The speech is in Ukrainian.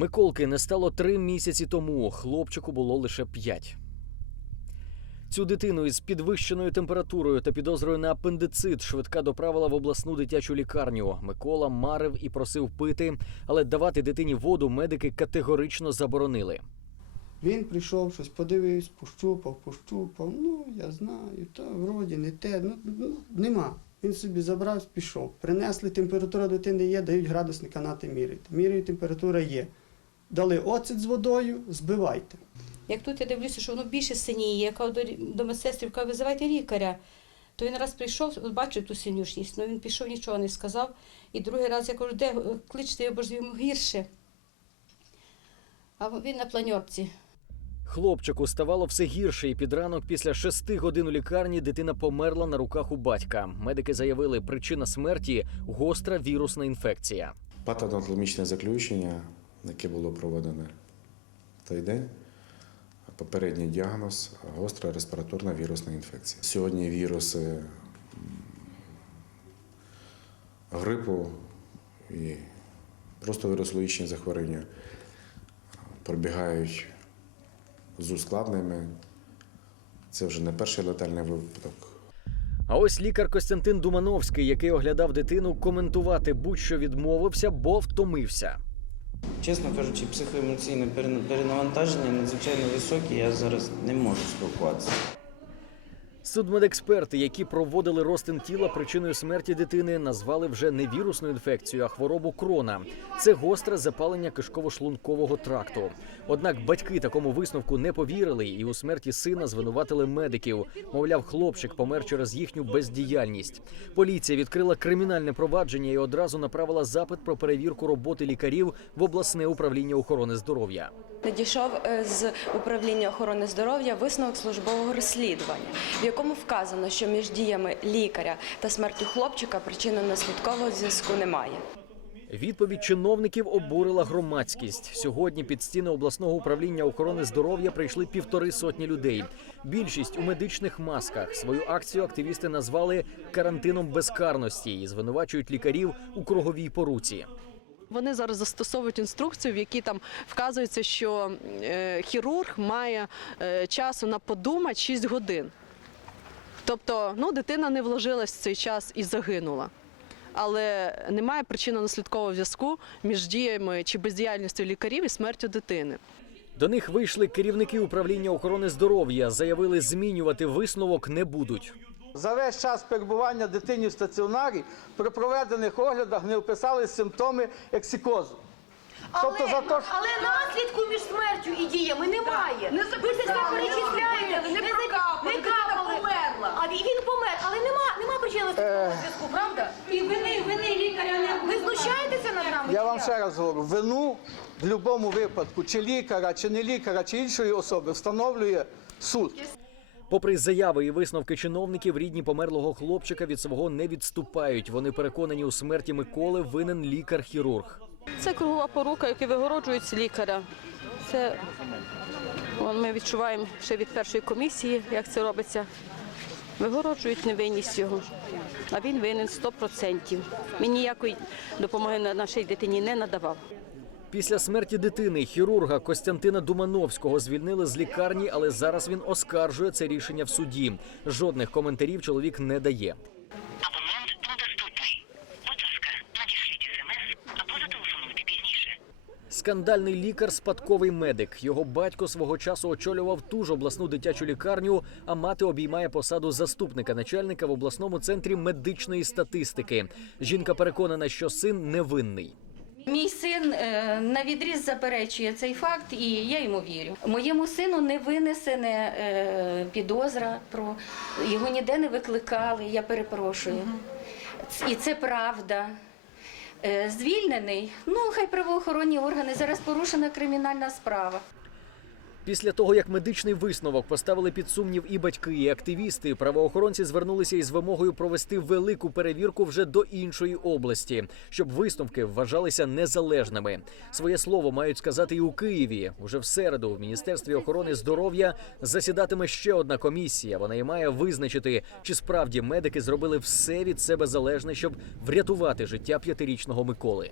Миколки не стало три місяці тому. Хлопчику було лише п'ять. Цю дитину із підвищеною температурою та підозрою на апендицит швидка доправила в обласну дитячу лікарню. Микола марив і просив пити, але давати дитині воду медики категорично заборонили. Він прийшов, щось подивився, пощупав, пощупав. Ну, я знаю, та вроді не те. Ну, ну нема. Він собі забрав, пішов. Принесли, температура дитини є, дають градусника нати міряти. Міряють, температура є. Дали оцет з водою, збивайте. Як тут я дивлюся, що воно більше синіє, я кажу до, до медсестрів, кажу, визивайте лікаря. То він раз прийшов, бачив ту синюшність, ну він пішов, нічого не сказав. І другий раз я кажу, де е, кличте його, бо ж йому гірше. А він на планьорці. Хлопчику ставало все гірше, і під ранок після шести годин у лікарні дитина померла на руках у батька. Медики заявили, причина смерті гостра вірусна інфекція. Патоанатомічне заключення, яке було проведене в той день, попередній діагноз гостра респіраторна вірусна інфекція. Сьогодні віруси грипу і просто віруслогічні захворювання пробігають з ускладненнями. Це вже не перший летальний випадок. А ось лікар Костянтин Думановський, який оглядав дитину, коментувати будь-що відмовився, бо втомився. Чесно кажучи, психоемоційне перенавантаження надзвичайно високе, я зараз не можу спілкуватися. Судмедексперти, які проводили розтин тіла причиною смерті дитини, назвали вже не вірусну інфекцію, а хворобу крона. Це гостре запалення кишково-шлункового тракту. Однак батьки такому висновку не повірили і у смерті сина звинуватили медиків. Мовляв, хлопчик помер через їхню бездіяльність. Поліція відкрила кримінальне провадження і одразу направила запит про перевірку роботи лікарів в обласне управління охорони здоров'я. Надійшов е, з управління охорони здоров'я висновок службового розслідування, в якому вказано, що між діями лікаря та смертю хлопчика причинно-наслідкового зв'язку немає. Відповідь чиновників обурила громадськість. Сьогодні під стіни обласного управління охорони здоров'я прийшли півтори сотні людей. Більшість у медичних масках. Свою акцію активісти назвали карантином безкарності і звинувачують лікарів у круговій поруці. Вони зараз застосовують інструкцію, в якій там вказується, що е, хірург має е, часу на подумати 6 годин. Тобто, ну, дитина не вложилась в цей час і загинула. Але немає причинно-наслідкового зв'язку між діями чи бездіяльністю лікарів і смертю дитини. До них вийшли керівники управління охорони здоров'я. Заявили, змінювати висновок не будуть. За весь час перебування дитині в стаціонарі при проведених оглядах не описали симптоми ексикозу. Тобто за те, що Але наслідку між смертю і діями немає. Не ви це все перечисляєте, не, не капали. померла. А він, помер, але нема, нема причини наслідкового зв'язку, правда? І вини, вини лікаря не... Ви знущаєтеся над нами? я вам ще раз говорю, вину в будь-якому випадку, чи лікаря, чи не лікаря, чи іншої особи встановлює суд. Попри заяви і висновки чиновників, рідні померлого хлопчика від свого не відступають. Вони переконані у смерті Миколи винен лікар-хірург. Це кругова порука, яка вигороджують лікаря. Це ми відчуваємо ще від першої комісії, як це робиться. Вигороджують невинність його, а він винен 100%. Він ніякої допомоги на- нашій дитині не надавав. Після смерті дитини хірурга Костянтина Думановського звільнили з лікарні, але зараз він оскаржує це рішення в суді. Жодних коментарів чоловік не дає. Абонент недоступний. Будь ласка, надішліть смс або зателефонуйте пізніше. Скандальний лікар, спадковий медик. Його батько свого часу очолював ту ж обласну дитячу лікарню, а мати обіймає посаду заступника начальника в обласному центрі медичної статистики. Жінка переконана, що син невинний. Мій син е, на відріз заперечує цей факт, і я йому вірю. Моєму сину не винесене е, підозра про його ніде не викликали. Я перепрошую. І це правда. Е, Звільнений. Ну, хай правоохоронні органи. Зараз порушена кримінальна справа. Після того, як медичний висновок поставили під сумнів і батьки, і активісти, правоохоронці звернулися із вимогою провести велику перевірку вже до іншої області, щоб висновки вважалися незалежними. Своє слово мають сказати і у Києві. Уже в середу в міністерстві охорони здоров'я засідатиме ще одна комісія. Вона і має визначити, чи справді медики зробили все від себе залежне, щоб врятувати життя п'ятирічного Миколи.